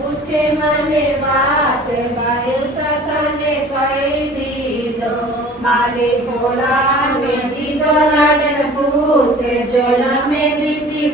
पूछे मने बात बायो सतने कही दीदो मारे भोला में दीदो लाडन भूत जोड़ा में दीदी